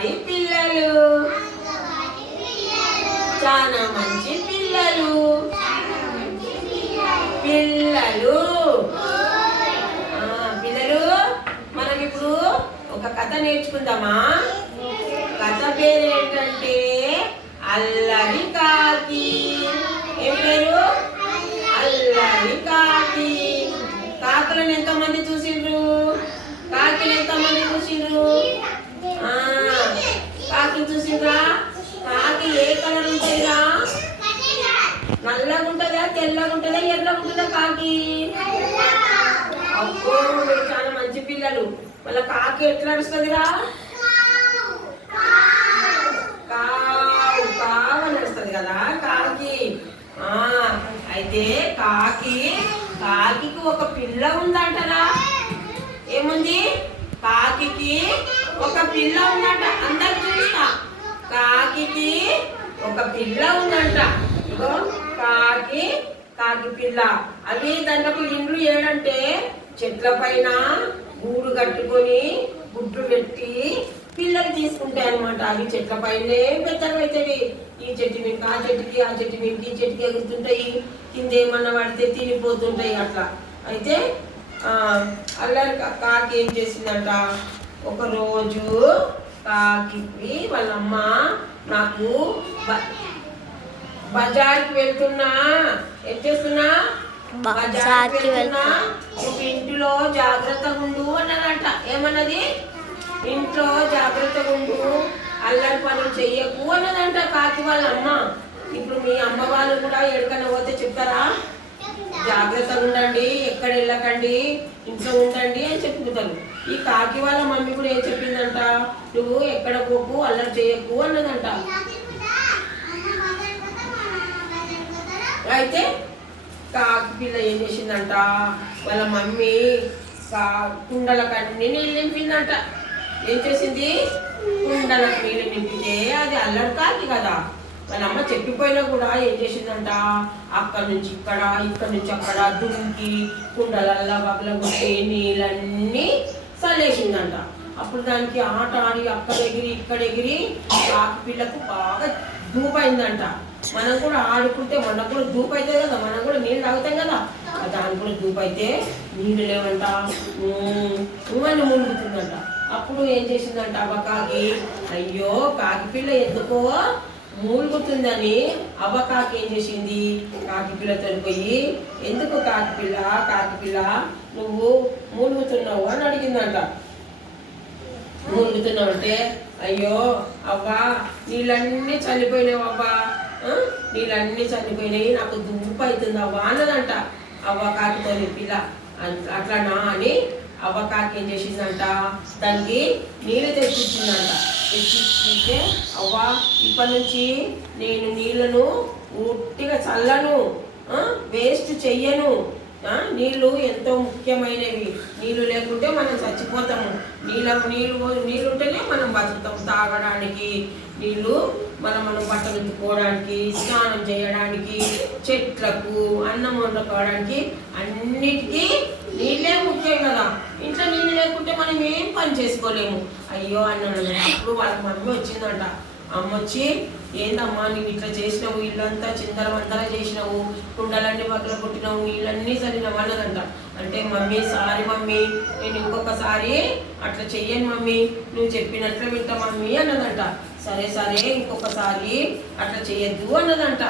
అంగన్వాడి పిల్లలు. చాలా మంచి పిల్లలు. పిల్లలు. పిల్లలు మనం ఇప్పుడు ఒక కథ నేర్చుకుందామా? కథ పేరు ఏంటంటే అల్లరి ఉంటుందా? తెల్లగా ఉంటుందా? ఎర్రగా ఉంటుందా? కాకి? అబ్బో మీరు చాలా మంచి పిల్లలు. మళ్ళీ కాకి ఎట్లా నడుస్తుందిరా? కావు కావు నడుస్తుంది కదా కాకి. ఆ అయితే కాకి కాకికి ఒక పిల్ల ఉందంటరా? ఏముంది? కాకి ఒక పిల్ల ఉందంట. అందరికి చూస్తా కాకి ఒక పిల్ల ఉందంట. ఇగో కాకి కాకి పిల్ల. అవి దాంట్లో ఇండ్లు ఏడంటే చెట్ల పైన గూడు కట్టుకొని గుడ్లు పెట్టి పిల్లలు తీసుకుంటాయి అనమాట అవి చెట్ల పైనే పెద్దవి ఈ చెట్టు మీకు ఆ చెట్టుకి ఆ చెట్టు మీకు ఈ చెట్టుకి ఎగురుతుంటాయి. కింద ఏమన్నా పడితే తినిపోతుంటాయి అట్లా. అయితే అల్లరి కాకి ఏం చేసిందంట? ఒకరోజు కాకి వాళ్ళ అమ్మ నాకు బజార్కి వెళ్తున్నా. ఏం చేస్తున్నా? బజార్కి వెళ్తున్నా. నువ్వు ఇంటిలో జాగ్రత్తగా ఉండు అన్నదట. ఏమన్నది? ఇంట్లో జాగ్రత్తగా ఉండు. అల్లరి పనులు చెయ్యకు అన్నదంట కాకి వాళ్ళ అమ్మ. ఇప్పుడు మీ అమ్మ వాళ్ళు కూడా ఎక్కడికైనా పోతే చెప్తారా? జాగ్రత్తగా ఉండండి ఎక్కడ వెళ్ళకండి ఇంట్లో ఉండండి అని చెప్పుకుంటారు ఈ కాకి వాళ్ళ మమ్మీ కూడా ఏం చెప్పిందంట? నువ్వు ఎక్కడ పోకు అల్లరి చేయకు అన్నదంట. అయితే కాకి పిల్ల ఏం చేసిందంట? వాళ్ళ మమ్మీ కా- కుండల కట్టి నీళ్ళు నింపిందంట. ఏం చేసింది? కుండలకు నీళ్ళు నింపితే అది అల్లరి కాకి కదా. వాళ్ళ అమ్మ చెప్పిపోయినా కూడా ఏం చేసిందంట? అక్కడ నుంచి ఇక్కడ ఇక్కడ నుంచి అక్కడ దుంకి కుండలల్లా బబ్బల కొట్టి నీళ్ళన్నీ చల్లేసిందంట. అప్పుడు దానికి ఆట ఆడి అక్కడ ఎగిరి ఇక్కడ ఎగిరి కాకి పిల్లకు బాగా దూపైందంట మనం కూడా ఆడుకుంటే మనకు కూడా దూపు అవుతుంది కదా మనం కూడా నీళ్ళు తాగుతాం కదా. ఆ దానికి కూడా దూపు అయితే నీళ్ళు లేవంట. అని మునుగుతుందంట అప్పుడు ఏం చేసిందంట అవ్వ కాకి? అయ్యో కాకి పిల్ల ఎందుకో మూలుగుతుందని అవ్వ కాకి ఏం చేసింది? కాకి పిల్లతో పోయి ఎందుకు కాకి పిల్ల? కాకి పిల్ల నువ్వు మూలుగుతున్నావు? అని అడిగిందంట. మూలుగుతున్నావు అంటే అయ్యో అవ్వా నీళ్ళన్నీ చనిపోయినావు అవ్వా. నీళ్ళన్నీ చనిపోయినాయి నాకు దుంప అవుతుంది అవ్వా అన్నదంట. అవ్వ కాకితో పిల్ల అట్లా అట్లానా అని అవ్వ కాకి ఏం చేసిందంట? దానికి నీళ్ళు తెచ్చిచ్చిందంట తెచ్చిస్తే అవ్వ ఇప్పటి నుంచి నేను నీళ్ళను ఉట్టిగా చల్లను వేస్ట్ చెయ్యను. నీళ్ళు ఎంతో ముఖ్యమైనవి. నీళ్ళు లేకుంటే మనం చచ్చిపోతాము. నీళ్ళ నీళ్ళు నీళ్ళు ఉంటేనే మనం బతుకుతాం తాగడానికి. నీళ్ళు మనం మనం బట్టలు ఉతుక్కోవడానికి స్నానం చేయడానికి చెట్లకు అన్నం వండుకోవడానికి అన్నిటికీ నీళ్ళే ముఖ్యం కదా. ఇంట్లో నీళ్ళు లేకుంటే మనం ఏం పని చేసుకోలేము. అయ్యో అన్నాడు. అప్పుడు వాళ్ళ మమ్మీ వచ్చిందంట. అమ్మ వచ్చి ఏందమ్మా నువ్వు ఇట్లా చేసినావు? ఇల్లంతా చిందర వందర చేసినావు. కుండలన్నీ పక్కన కొట్టినావు. ఇళ్ళన్నీ చదివినావు అన్నదంట అంటే మమ్మీ సారీ మమ్మీ నేను ఇంకొకసారి అట్లా చెయ్యను మమ్మీ. నువ్వు చెప్పినట్లు వింటా మమ్మీ అన్నదంట. సరే సరే ఇంకొకసారి అట్లా చెయ్యొద్దు అన్నదంట.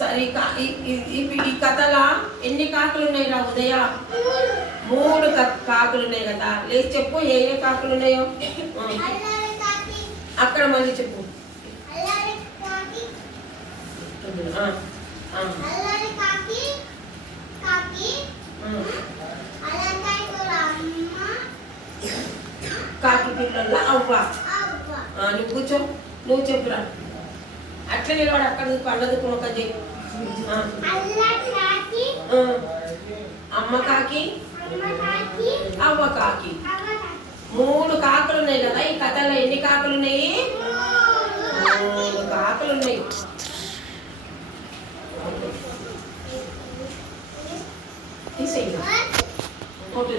సరే ఈ కా- ఈ- ఈ- కథలా ఎన్ని కాకులు ఉన్నాయి రా ఉదయ? మూడు కా- కాకులు ఉన్నాయి కదా. లేదు చెప్పు ఏ ఏ కాకులు ఉన్నాయో అక్కడ మళ్ళీ చెప్పు. కాకి పిల్లల అవ్వ. నువ్వు కూర్చో. నువ్వు చెప్పురా. అట్లా నిలబడి అక్కడ పండదు కుమక చెయ్యి. అమ్మ కాకి అవ్వ కాకి. మూడు కాకులు ఉన్నాయి కదా ఈ కథలో ఎన్ని కాకులు ఉన్నాయి మూడు కాకులు ఉన్నాయి తీసేయి ఫోటో